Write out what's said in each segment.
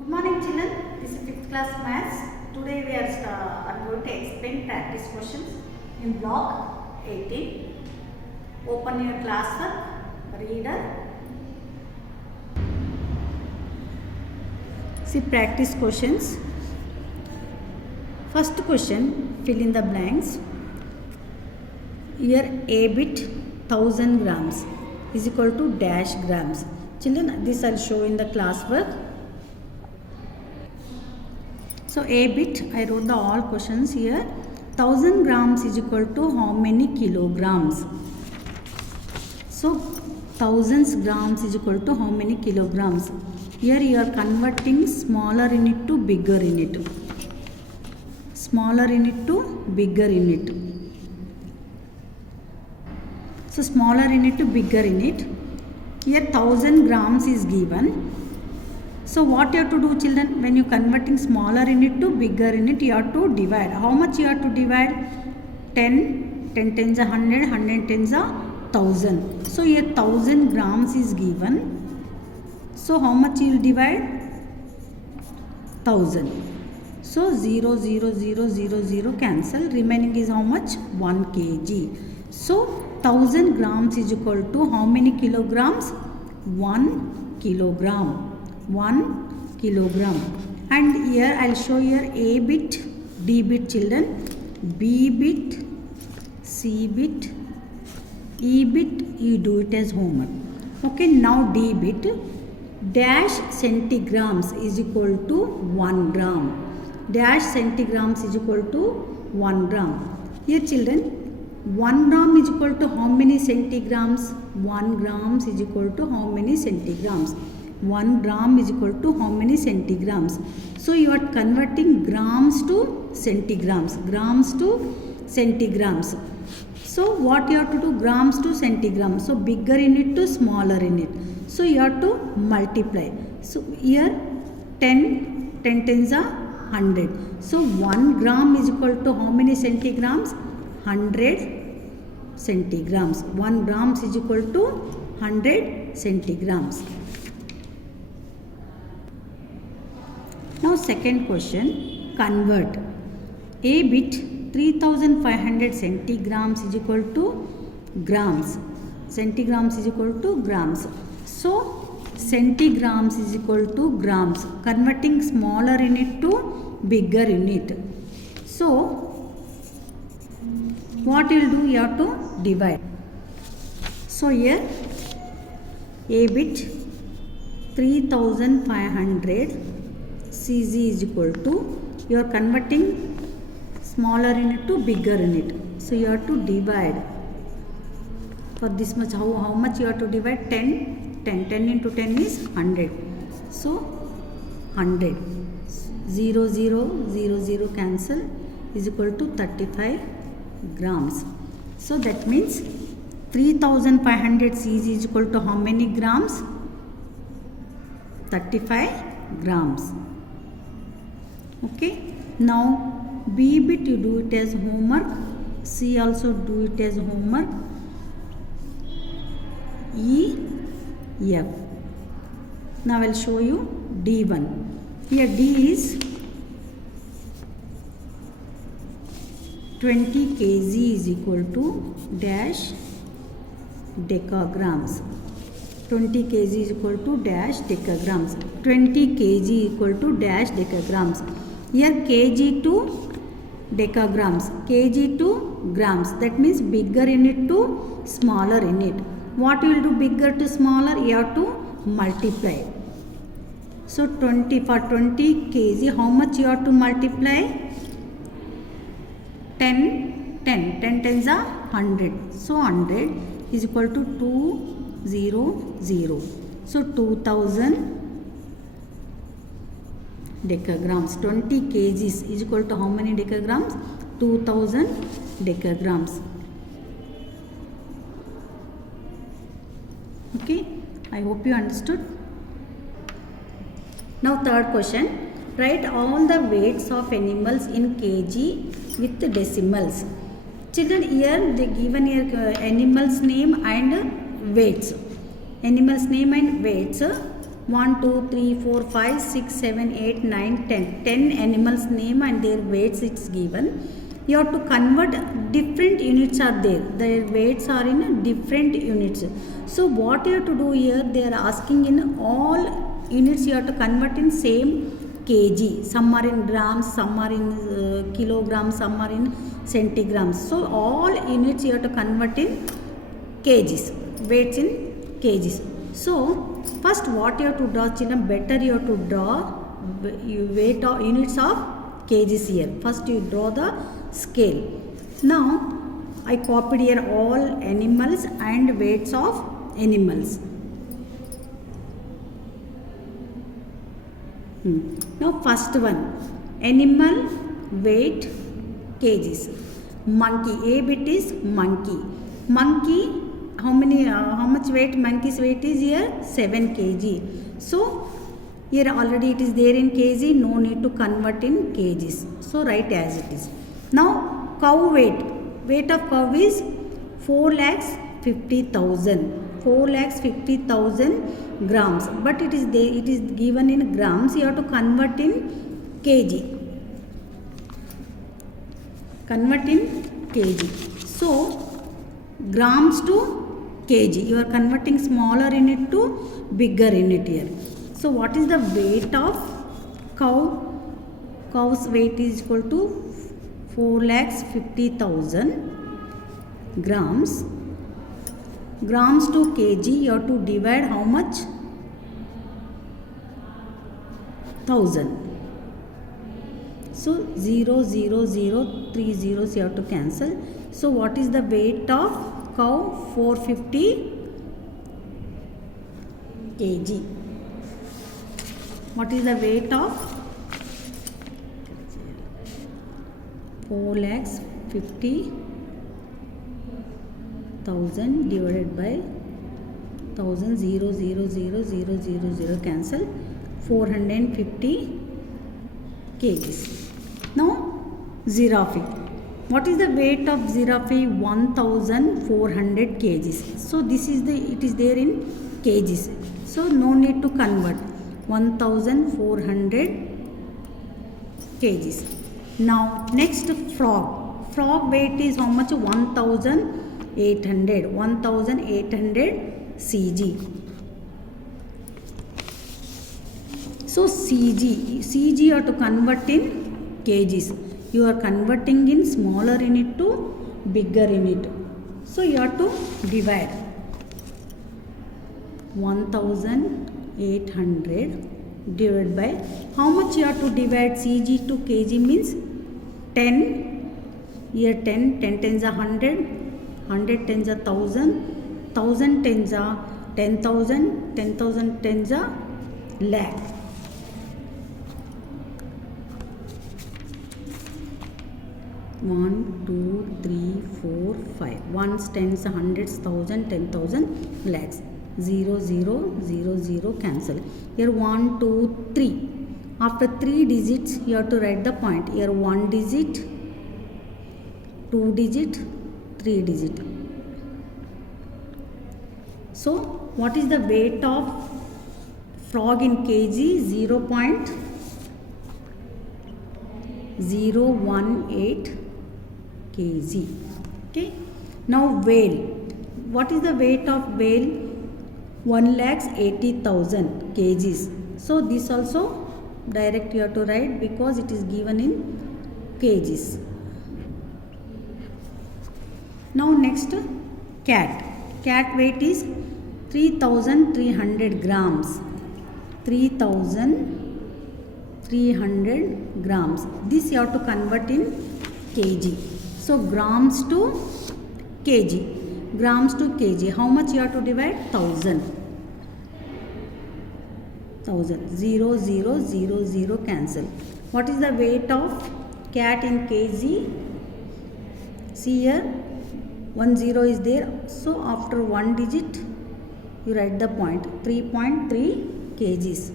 Good morning children, this is 5th class maths. Today we are going to explain practice questions in block 18. Open your classwork, reader. See practice questions. First question, fill in the blanks. Here A bit 1000 grams is equal to dash grams. Children, this I'll show in the classwork. So A bit, I wrote the all questions here. 1000 grams is equal to how many kilograms? So 1000 grams is equal to how many kilograms? Here you are converting smaller unit to bigger unit. Smaller unit to bigger unit. So smaller unit to bigger unit. Here 1000 grams is given. So what you have to do children, when you converting smaller unit to bigger unit, you have to divide. How much you have to divide? 10, 10 tens are 100, 100 tens are 1000. So here 1000 grams is given. So how much you will divide? 1000. So 0, 0, 0, 0, 0 cancel. Remaining is how much? 1 kg. So 1000 grams is equal to how many kilograms? 1 kilogram. 1 kilogram. And here I will show here A bit, D bit children, B bit, C bit, E bit, you do it as homework. Okay, now D bit, dash centigrams is equal to 1 gram. Dash centigrams is equal to 1 gram. Here children, 1 gram is equal to how many centigrams? 1 grams is equal to how many centigrams? 1 gram is equal to how many centigrams? So you are converting grams to centigrams. Grams to centigrams. So what you have to do? Grams to centigrams. So bigger unit to smaller unit. So you have to multiply. So here 10 tens are 100. So 1 gram is equal to how many centigrams? 100 centigrams. 1 gram is equal to 100 centigrams. Now second question, convert. A bit 3500 centigrams is equal to grams. Centigrams is equal to grams. So centigrams is equal to grams. Converting smaller unit to bigger unit. So what you will do? You have to divide. So here A bit 3500 Cg is equal to, you are converting smaller unit to bigger unit. So you have to divide. For this much, how much you have to divide? 10. 10 into 10 is 100. So 100. 0, 0, 0, 0 cancel is equal to 35 grams. So that means 3500 Cg is equal to how many grams? 35 grams. Okay, now B bit you do it as homework, C also do it as homework, E, F. Now I will show you D1. Here D is 20 kg is equal to dash decagrams. 20 kg is equal to dash decagrams. 20 kg equal to dash decagrams. Here kg to decagrams, kg to grams. That means bigger unit to smaller unit. What you will do bigger to smaller? You have to multiply. So 20 for 20 kg, how much you have to multiply? 10 tens are 100. So 100 is equal to 200. So 2000 decagrams. 20 kgs is equal to how many decagrams? 2000 decagrams. Okay, I hope you understood. Now third question, write all the weights of animals in kg with decimals. Children, here they given here animals name and weights. Animals name and weights. 1, 2, 3, 4, 5, 6, 7, 8, 9, 10. 10 animals name and their weights it's given. You have to convert different units are there. Their weights are in different units. So what you have to do here, they are asking in all units you have to convert in same kg. Some are in grams, some are in kilograms, some are in centigrams. So all units you have to convert in kgs, weights in kgs. So first what you have to draw, children, better you have to draw weight of units of kgs here. First you draw the scale. Now I copied here all animals and weights of animals. Now first one, animal weight kgs. Monkey, A bit is monkey. Monkey, how much weight? Monkey's weight is here 7 kg. So here already it is there in kg, no need to convert in kgs. So write as it is. Now cow weight. Weight of cow is 4,50,000. 4,50,000 grams. But it is there, it is given in grams. You have to convert in kg. Convert in kg. So grams to kg. You are converting smaller unit to bigger unit here. So what is the weight of cow? Cow's weight is equal to 4,50,000 grams. Grams to kg, you have to divide how much? 1000. So 0, 0, 0, 3 zeros you have to cancel. So what is the weight of cow? 450 kg. What is the weight of 4,50,000 divided by 1000, 0, 0, 0, 0, 0, 0 cancel, 450 kgs. Now giraffe. What is the weight of giraffe? 1400 kgs. So this is it is there in kgs. So no need to convert. 1400 kgs. Now next frog. Frog weight is how much? 1800. 1800 cg. So cg you have to convert in kgs. You are converting in smaller unit to bigger unit. So you have to divide 1800 divided by how much you have to divide cg to kg means 10. Here 10 tens are 100, 100 tens are 1000, 1000 tens are 10,000, 10,000 tens are lakh. One, two, three, four, five. Ones, tens, hundreds, thousand, 10,000, lakhs. 0, 0, 0, 0 cancel. Here 1, 2, 3. After 3 digits, you have to write the point. Here 1 digit, 2 digit, 3 digit. So, what is the weight of frog in kg? 0.018 kg. Okay. Now whale. What is the weight of whale? 1,80,000 kgs. So this also direct you have to write because it is given in kgs. Now next cat. Cat weight is 3,300 grams. 3,300 grams. This you have to convert in kg. So grams to kg. Grams to kg. How much you have to divide? 1000. 1000. 0, 0, 0, 0 cancel. What is the weight of cat in kg? See here, 1 0 is there. So after 1 digit, you write the point. 3.3 kgs.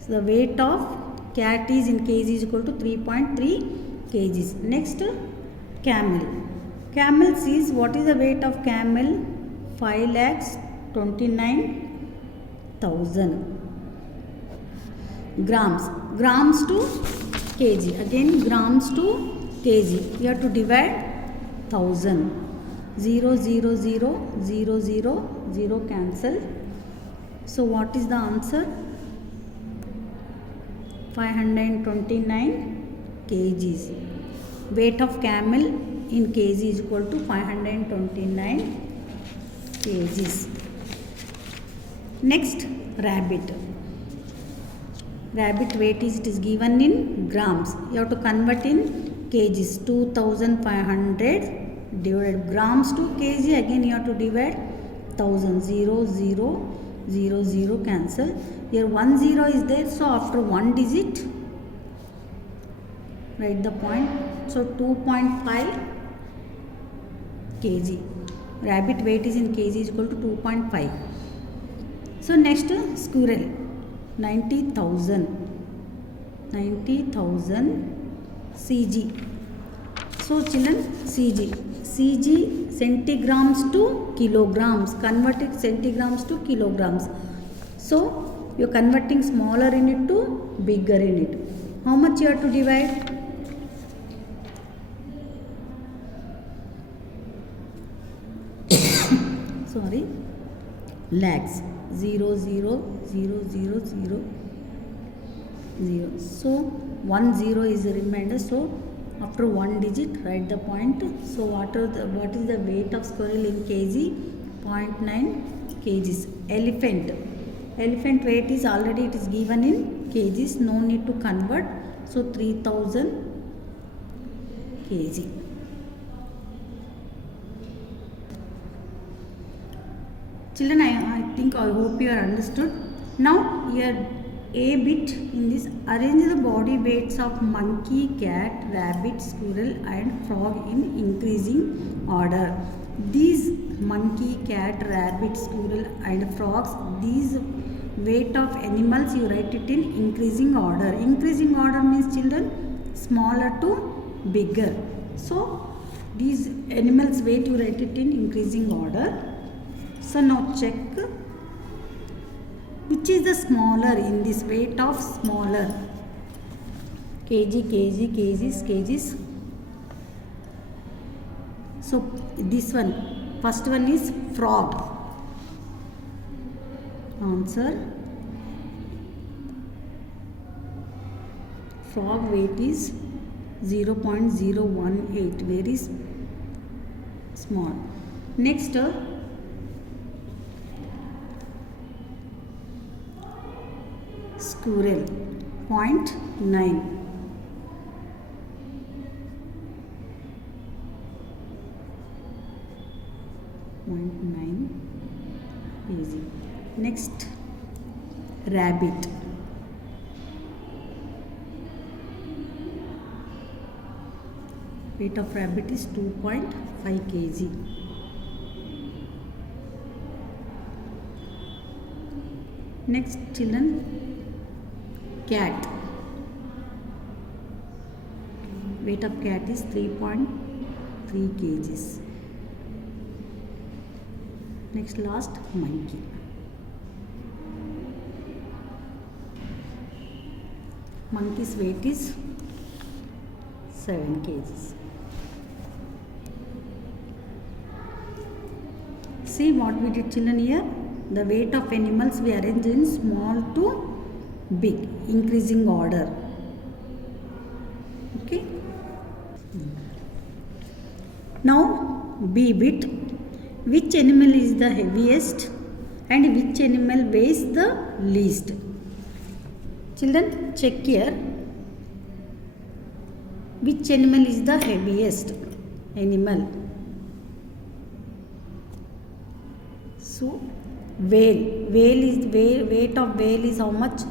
So the weight of cat is in kg is equal to 3.3 kgs. Next, camel. Camel sees what is the weight of camel? 5,29,000 1000 grams to kg, again grams to kg, you have to divide 1000. 0 0 0 0 0 0 cancel, so what is the answer? 529 kgs. Weight of camel in kg is equal to 529 kgs. Next, rabbit weight it is given in grams, you have to convert in kgs. 2500 divided grams to kg, again you have to divide 1000. 0 0 0 0 cancel, here 1 0 is there, so after one digit write the point, so 2.5 kg. Rabbit weight is in kg is equal to 2.5. So next, squirrel 90,000 cg. So children, cg centigrams to kilograms, converted centigrams to kilograms, so you are converting smaller unit to bigger unit. How much you have to divide? Sorry, lakhs. 0 0 0 0 0 0, so 1 0 is the remainder, so after one digit write the point. So what is the weight of squirrel in kg? 0.9 kgs. Elephant weight is already it is given in kgs, no need to convert, so 3000 kg. Children, I hope you are understood. Now here a bit in this, arrange the body weights of monkey, cat, rabbit, squirrel and frog in increasing order. These monkey, cat, rabbit, squirrel and frogs, these weight of animals you write it in increasing order. Increasing order means children smaller to bigger, so these animals weight you write it in increasing order. So now check which is the smaller in this weight of smaller. Kgs. So this one, first one is frog. Answer, frog weight is 0.018, very small. Next, squirrel 0.9. Easy. Next, rabbit. Weight of rabbit is 2.5 kg. Next, children, cat. Weight of cat is 3.3 kgs. Next, last, monkey. Monkey's weight is 7 kgs. See what we did, children, here. The weight of animals we arrange in small to big, increasing order. Okay. Now B bit. Which animal is the heaviest and which animal weighs the least? Children, check here. Which animal is the heaviest animal? So whale. Weight of whale is how much?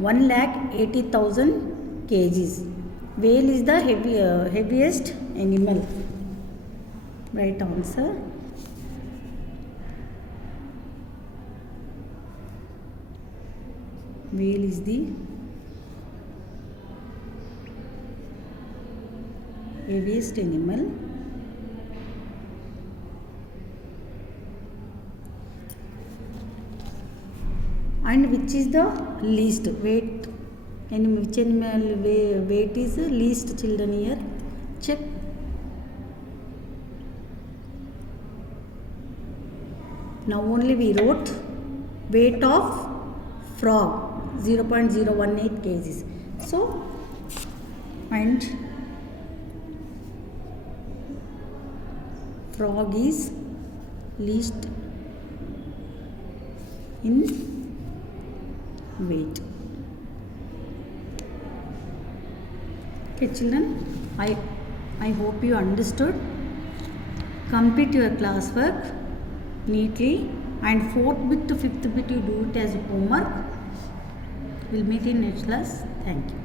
1,80,000 kgs. Whale is the heaviest animal. Right answer. Whale is the heaviest animal. and which is the least weight, and which animal weight is least, children? Here check. Now only we wrote weight of frog 0.018 kgs. So, and frog is least in weight. Okay, children, I hope you understood. Complete your classwork neatly, and 4th bit to 5th bit you do it as homework. We'll meet in next class. Thank you.